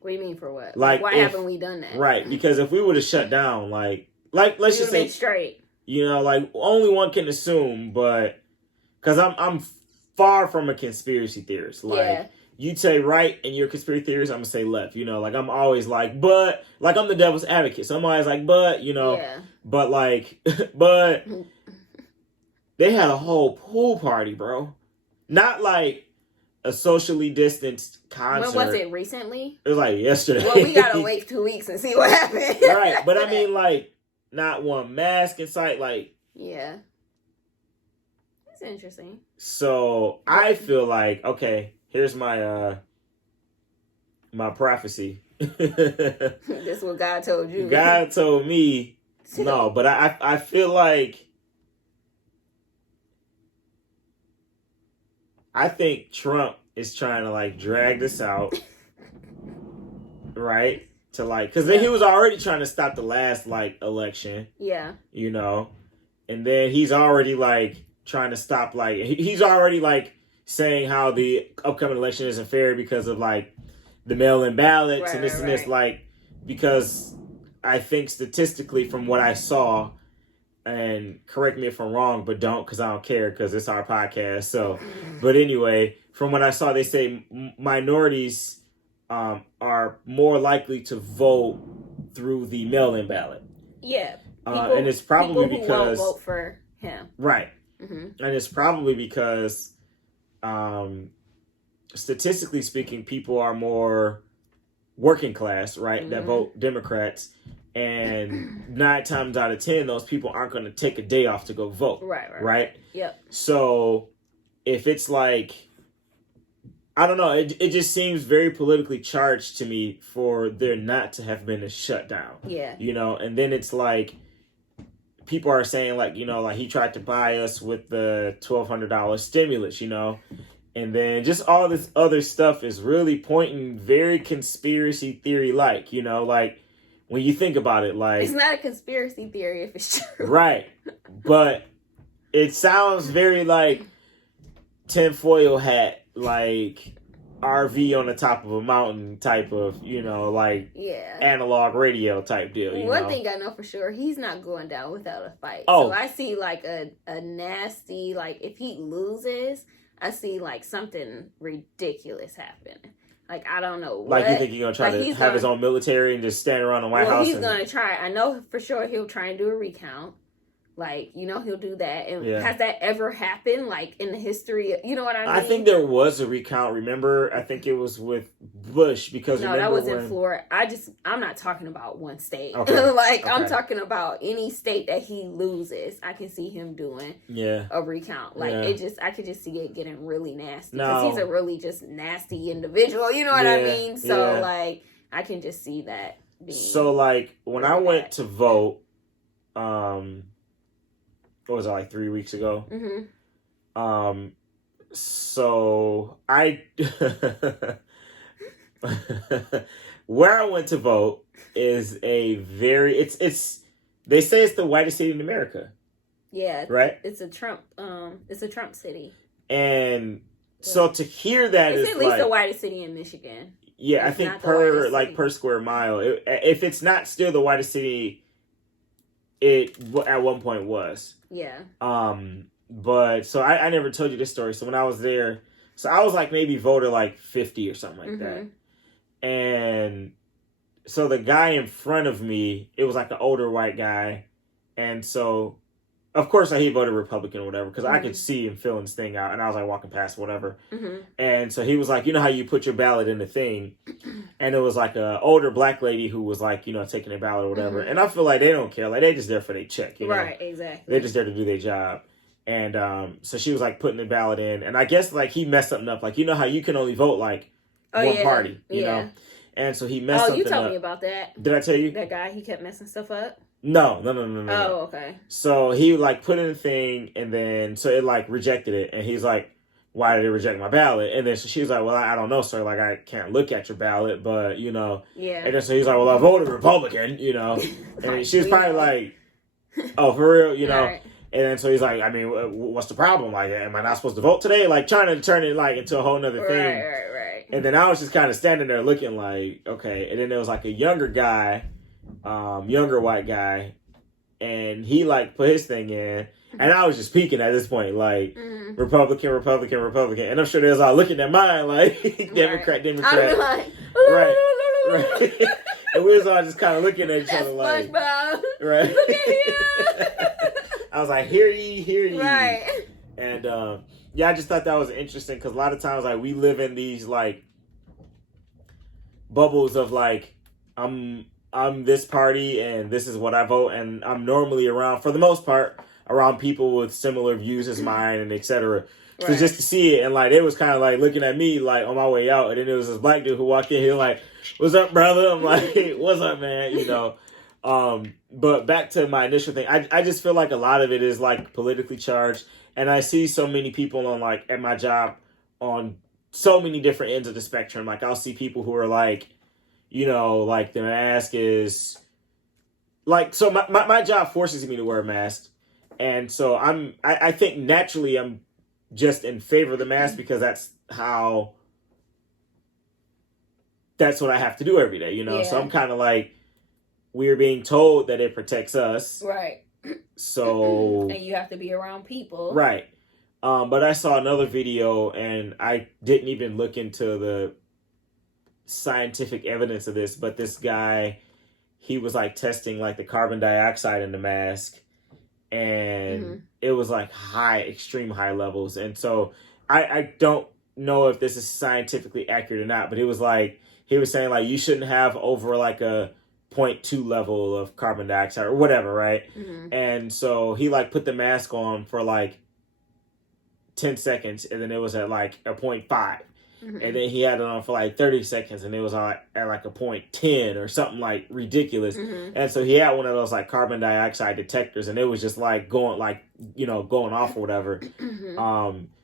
What do you mean for what? Like why haven't we done that? Right, because if we would have shut down, like let's just say straight. You know, like only one can assume, but because I'm far from a conspiracy theorist. Like you say right and you're a conspiracy theorist, I'm gonna say left. You know, like I'm always like, but like I'm the devil's advocate, so I'm always like, but you know, but like, but they had a whole pool party, bro. Not like a socially distanced concert. When was it? Recently? It was like yesterday. Well, we gotta wait 2 weeks and see what happens. Right, but I mean, like, not one mask in sight, like. Yeah. That's interesting. So I feel like, okay, here's my my prophecy. This is what God told you. God told me no, but I feel like I think Trump is trying to like drag this out, right? To like, because then he was already trying to stop the last like election. Yeah. You know, and then he's already like trying to stop like he's already like saying how the upcoming election isn't fair because of like the mail-in ballots and this and this, like because I think statistically from what I saw. And correct me if I'm wrong, but don't, because I don't care, because it's our podcast. So, but anyway, from what I saw, they say minorities are more likely to vote through the mail-in ballot. Yeah, and it's probably because won't vote for him, right? And it's probably because, statistically speaking, people are more working class, right? That vote Democrats. And 9 times out of 10, those people aren't going to take a day off to go vote. Right? Yep. So if it's like, I don't know, it just seems very politically charged to me for there not to have been a shutdown. Yeah. You know, and then it's like, people are saying like, you know, like he tried to buy us with the $1,200 stimulus, you know. And then just all this other stuff is really pointing very conspiracy theory like, you know, like, when you think about it, like, it's not a conspiracy theory if it's true. right. But it sounds very like tinfoil hat, like RV on the top of a mountain type of, like analog radio type deal. One thing I know for sure, he's not going down without a fight. Oh. So I see like a nasty, like if he loses, I see like something ridiculous happening. Like, I don't know what. Like, you think he's going to try to have his own military and just stand around the White House? He's going to try. I know for sure he'll try and do a recount. Like, he'll do that. And has that ever happened, like, in the history? You know what I mean? I think there was a recount. Remember? I think it was with Bush because that was in Florida. I'm not talking about one state. Okay. I'm talking about any state that he loses. I can see him doing a recount. Like, I could just see it getting really nasty. Because he's a really just nasty individual. You know what I mean? So, like, I can just see that being. So, like, when I went to vote, what was it, like 3 weeks ago? Mm-hmm. So I, where I went to vote is a very, they say it's the whitest city in America. Yeah. Right? It's a Trump city. And so to hear that it's is at least like, the whitest city in Michigan. Yeah, I think per square mile, if it's not still the whitest city, it at one point was. Yeah. But so I never told you this story. So when I was there, so I was like maybe voter like 50 or something like that. And so the guy in front of me, it was like an older white guy. And so, of course, he voted Republican or whatever, because I could see him filling this thing out. And I was like walking past whatever. And so he was like, you know how you put your ballot in the thing? And it was like an older black lady who was like, taking their ballot or whatever. And I feel like they don't care. Like, they just there for their check. Right, exactly. They're just there to do their job. And so she was like putting the ballot in. And I guess like he messed something up. Like, you know how you can only vote like one party, you know? And so he messed something up. Oh, you told me about that. Did I tell you? That guy, he kept messing stuff up? No. Oh, okay. So he like put in a thing, and then so it like rejected it, and he's like, "Why did it reject my ballot?" And then so she was like, "Well, I don't know, sir. Like, I can't look at your ballot, but Yeah. And then so he's like, "Well, I voted Republican, And she was probably like, "Oh, for real, Right. And then so he's like, "I mean, what's the problem? Like, am I not supposed to vote today?" Like, trying to turn it like into a whole nother thing. Right. And then I was just kind of standing there looking like, okay. And then there was like a younger guy, younger white guy, and he like put his thing in, and I was just peeking at this point, like Republican, and I'm sure they was all looking at mine like Democrat, I'm like, right. And we was all just kind of looking at each other like, SpongeBob. right. Look at you. I was like, hear ye. Right. And I just thought that was interesting because a lot of times like we live in these like bubbles of like I'm this party and this is what I vote, and I'm normally around, for the most part, around people with similar views as mine and etc. So just to see it, and like it was kind of like looking at me like on my way out, and then there was this black dude who walked in here like, "What's up, brother?" I'm like, "What's up, man?" But back to my initial thing, I just feel like a lot of it is like politically charged, and I see so many people on like at my job on so many different ends of the spectrum. Like I'll see people who are like, like the mask is like, so my job forces me to wear a mask, and so I think naturally I'm just in favor of the mask because that's what I have to do every day, So I'm kind of like, we're being told that it protects us. Right. So. And you have to be around people. Right. But I saw another video, and I didn't even look into the scientific evidence of this, but this guy, he was like testing like the carbon dioxide in the mask, and it was like extreme high levels. And so I don't know if this is scientifically accurate or not, but it was like, he was saying like you shouldn't have over like a 0.2 level of carbon dioxide or whatever, right? And so he like put the mask on for like 10 seconds, and then it was at like a 0.5. And then he had it on for like 30 seconds, and it was at like a 0.10 or something like ridiculous. And so he had one of those like carbon dioxide detectors, and it was just like going off or whatever.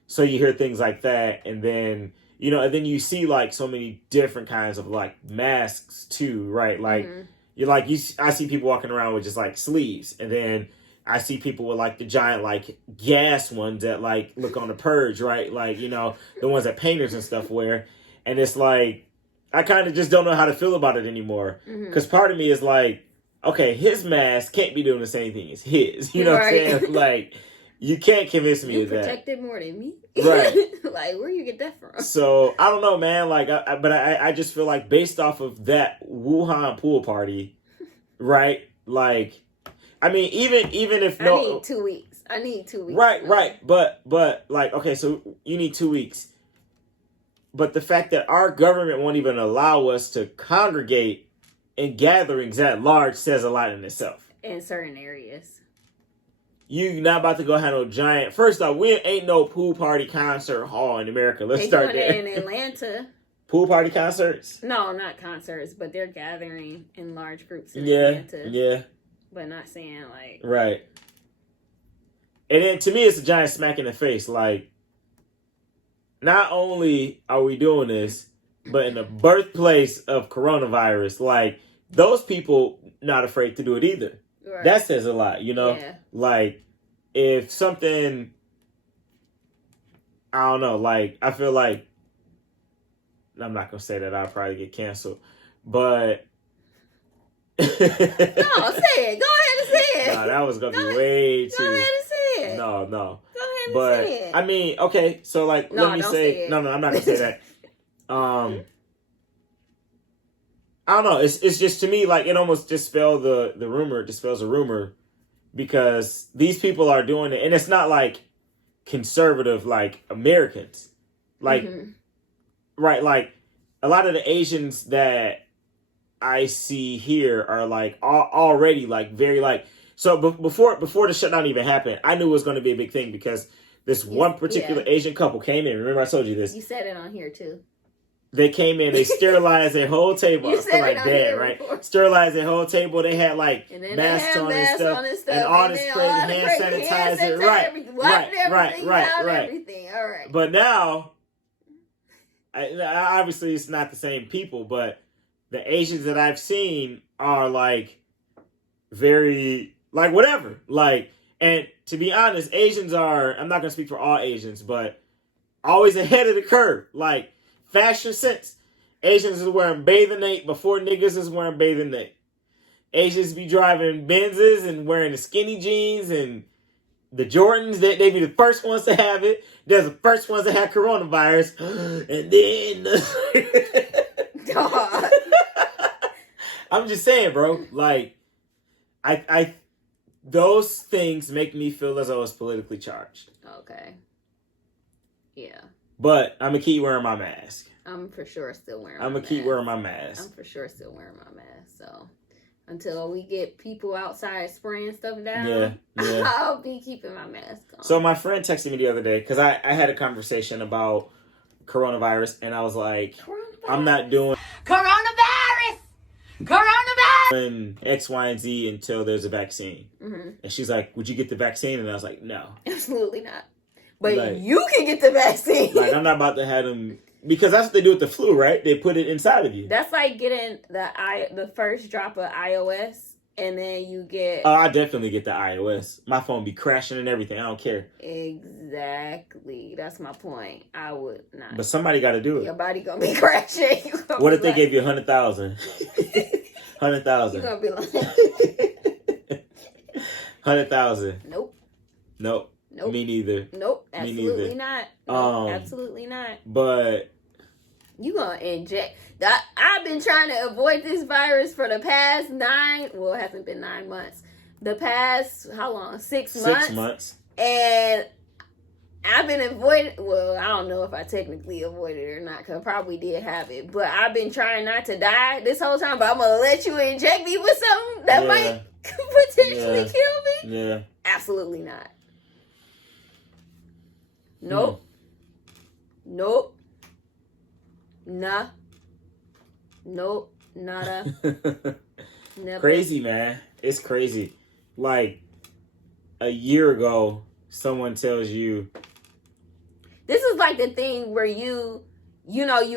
So you hear things like that, and then and then you see like so many different kinds of like masks too, right? Like I see people walking around with just like sleeves, and then I see people with like the giant like gas ones that like look on The Purge, right? Like, you know, the ones that painters and stuff wear. And it's like, I kind of just don't know how to feel about it anymore. Because part of me is like, okay, his mask can't be doing the same thing as his. You know what I'm saying? Like, you can't convince me of that. You protected more than me. Right. Like, where you get that from? So, I don't know, man. Like, but I just feel like based off of that Wuhan pool party, right? Like, I mean, even if I need 2 weeks. Right. But like, okay, so you need 2 weeks. But the fact that our government won't even allow us to congregate in gatherings that large says a lot in itself. In certain areas. You not about to go have no giant. First off, we ain't no pool party concert hall in America. Let's start there. In Atlanta. Pool party concerts? No, not concerts, but they're gathering in large groups in Atlanta. Yeah. But not saying like... Right. And then to me, it's a giant smack in the face. Like, not only are we doing this, but in the birthplace of coronavirus, like, those people not afraid to do it either. Right. That says a lot, you know? Yeah. Like, if something, I don't know, like, I feel like, I'm not going to say that, I'll probably get canceled, but... No, say it. Go ahead and say it. No, that was going to be way too... Go ahead and say it. No. Go ahead and But, say it. I mean, okay, so, like, no, let me say... No, I'm not going to say that. I don't know. It's just, to me, like, it almost dispels the rumor. It dispels a rumor because these people are doing it. And it's not like conservative, like Americans. Like, right, like a lot of the Asians that I see here are like already like very like, so before the shutdown even happened, I knew it was going to be a big thing because this one particular Asian couple came in. Remember I told you this. You said it on here too. They came in, they sterilized their whole table. I feel like that, right? Before. Sterilized their whole table. They had like masks on and stuff. And all this crazy hand sanitizer. Right. Everything. All right. But now, obviously it's not the same people, but the Asians that I've seen are like very, like whatever. Like, and to be honest, Asians are, I'm not going to speak for all Asians, but always ahead of the curve. Like, fashion sense. Asians is wearing bathing ape before niggas is wearing bathing ape. Asians be driving Benzes and wearing the skinny jeans and the Jordans. They be the first ones to have it. They're the first ones to have coronavirus. And then... God. I'm just saying, bro. Like, I those things make me feel as though it's politically charged. Okay. Yeah. But I'm going to keep wearing my mask. I'm for sure still wearing my mask. I'm going to keep wearing my mask. I'm for sure still wearing my mask. So until we get people outside spraying stuff down, I'll be keeping my mask on. So my friend texted me the other day because I had a conversation about coronavirus and I was like, I'm not doing Coronavirus! doing X, Y, and Z until there's a vaccine. And she's like, would you get the vaccine? And I was like, no. Absolutely not. But like, you can get the vaccine. Like, I'm not about to have them... Because that's what they do with the flu, right? They put it inside of you. That's like getting the first drop of iOS, and then you get... Oh, I definitely get the iOS. My phone be crashing and everything. I don't care. Exactly. That's my point. I would not. But somebody got to do it. Your body gonna be crashing. What if they gave you 100,000? 100,000. You're gonna be like... 100,000. Nope. Nope. Me neither. Nope. Absolutely not. Nope, absolutely not. But you gonna inject that? I've been trying to avoid this virus for the past it hasn't been 9 months. The past how long? 6 months. 6 months. And I've been avoiding. Well, I don't know if I technically avoided it or not, because I probably did have it. But I've been trying not to die this whole time. But I'm gonna let you inject me with something that might potentially kill me. Yeah. Absolutely not. Nope. Nope. Nah. Nope. Nada. Never. Crazy, man. It's crazy. Like, a year ago, someone tells you... This is like the thing where you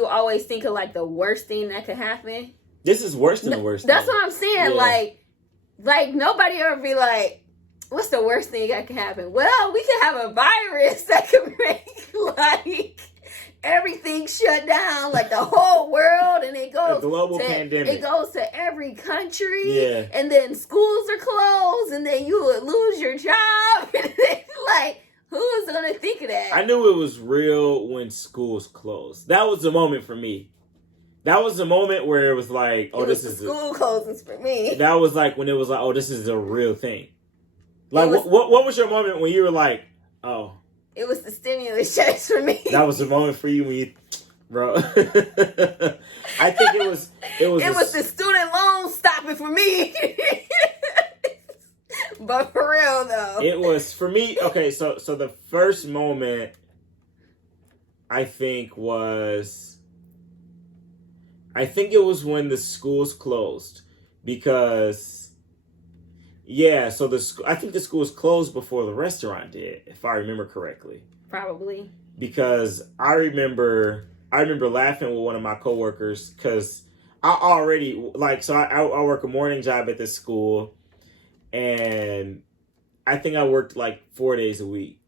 always think of like the worst thing that could happen. This is worse than the worst That's thing. what I'm saying. Yeah. Like nobody ever be like, what's the worst thing that can happen? Well, we could have a virus that could make like everything shut down, like the whole world, and it goes A global to, pandemic. It goes to every country, Yeah. and then schools are closed, and then you would lose your job. And then, like, who is gonna think of that? I knew it was real when schools closed. That was the moment for me. That was the moment where it was like, oh, this is school closings for me. That was like when it was like, oh, this is a real thing. Like, what was your moment when you were like, oh? It was the stimulus checks for me. That was the moment for you when you, bro. I think it was. It was the student loan stopping for me. But for real though, it was for me. Okay, so the first moment, I think it was when the schools closed, because. Yeah, so I think the schools closed before the restaurant did, if I remember correctly. Probably. Because I remember laughing with one of my coworkers, because I already I work a morning job at this school, and I think I worked like 4 days a week.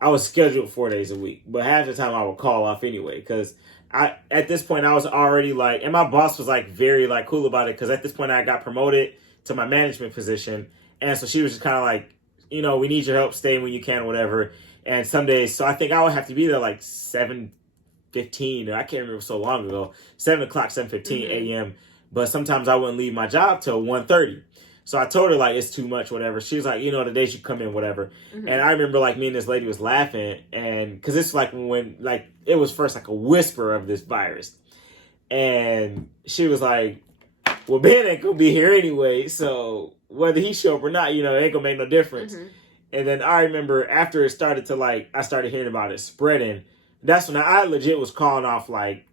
I was scheduled 4 days a week, but half the time I would call off anyway, because at this point I was already like, and my boss was like very like cool about it, because at this point I got promoted to my management position, and so she was just kind of like, you know, we need your help, stay when you can or whatever. And some days, so I think I would have to be there like 7:15, or I can't remember, so long ago, 7 o'clock, 7:15 a.m. But sometimes I wouldn't leave my job till 1:30. So I told her like, it's too much, whatever. She was like, you know, the days you come in, whatever. And I remember like me and this lady was laughing, and because it's like when like it was first like a whisper of this virus, and she was like, well, Ben ain't gonna be here anyway, so whether he show up or not, you know, it ain't gonna make no difference. And then I remember after it started to like, I started hearing about it spreading. That's when I legit was calling off like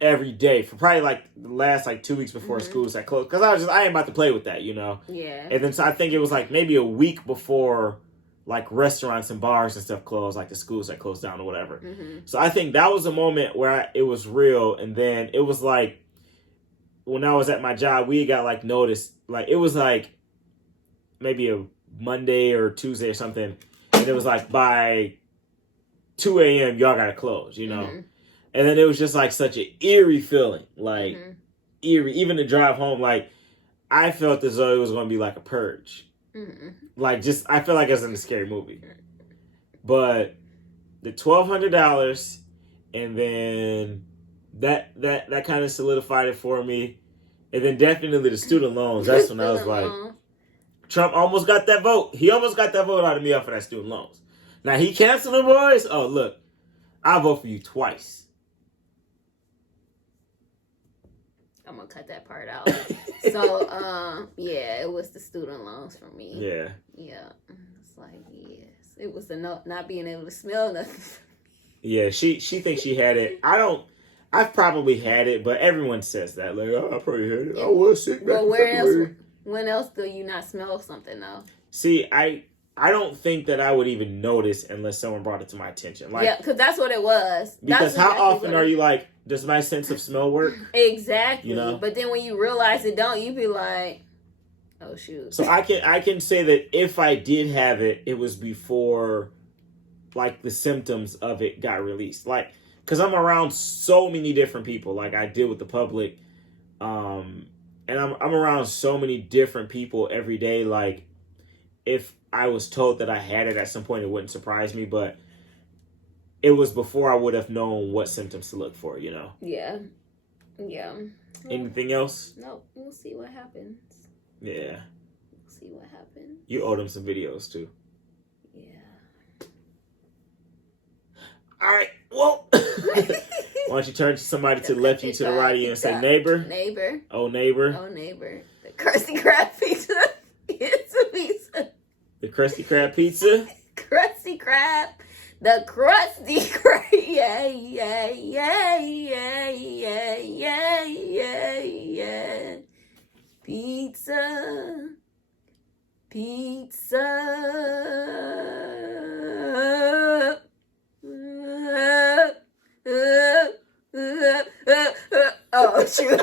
every day for probably like the last like 2 weeks before schools had closed, because I ain't about to play with that, you know. Yeah. And then so I think it was like maybe a week before like restaurants and bars and stuff closed, like the schools that closed down or whatever. So I think that was a moment where it was real. And then it was like, when I was at my job, we got like noticed, like it was like maybe a Monday or Tuesday or something, and it was like by 2 a.m. y'all gotta close, you know. And then it was just like such an eerie feeling, like eerie. Even to drive home, like I felt as though it was gonna be like a purge, like just I feel like it was in a scary movie. But the $1,200, and then that kind of solidified it for me. And then definitely the student loans. That's when I was like, Trump almost got that vote. He almost got that vote out of me off of that student loans. Now he canceled them, boys. Oh, look, I'll vote for you twice. I'm gonna cut that part out. So, yeah, it was the student loans for me. Yeah. Yeah. It's like, yes. It was the not being able to smell nothing. Yeah, she thinks she had it. I've probably had it, but everyone says that. Like, oh, I probably had it. I was sick back in February. When else do you not smell something, though? See, I don't think that I would even notice unless someone brought it to my attention. Like, yeah, because that's what it was. Because how often are you like, does my sense of smell work? Exactly. You know? But then when you realize it don't, you be like, oh, shoot. So I can say that if I did have it, it was before, like, the symptoms of it got released. Like, because I'm around so many different people. Like, I deal with the public. And I'm around so many different people every day. Like, if I was told that I had it at some point, it wouldn't surprise me. But it was before I would have known what symptoms to look for, you know? Yeah. Yeah. Anything else? No, we'll see what happens. Yeah. We'll see what happens. You owe them some videos, too. Yeah. All right. Well, why don't you turn to somebody to the left, you to the right of you, and say, neighbor. Neighbor. Oh, neighbor. Oh, neighbor. The Krusty Krab pizza. It's a pizza. The Krusty Krab pizza. Krusty Krab. The Krusty Krab. Yeah, yeah, yeah, yeah, yeah, yeah, yeah, yeah. Pizza. Pizza. Oh, shoot.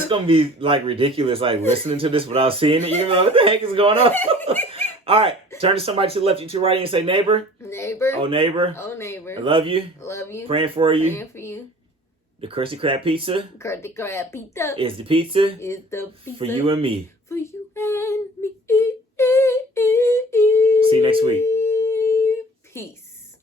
it's gonna be like ridiculous, like listening to this without seeing it. You know what the heck is going on? All right, turn to somebody to the left, you to the right, and say, neighbor. Neighbor. Oh, neighbor. Oh, neighbor. I love you. Love you. Praying for you. Praying for you. The Krusty Krab pizza Krusty Krab pizza is the pizza is the pizza for you and me. For you and me. See you next week. Peace.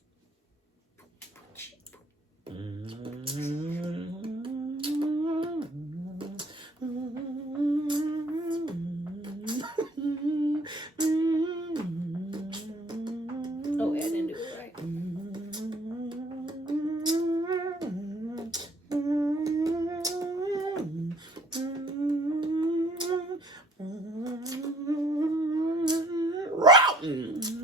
Oh, I didn't do it right. Mm.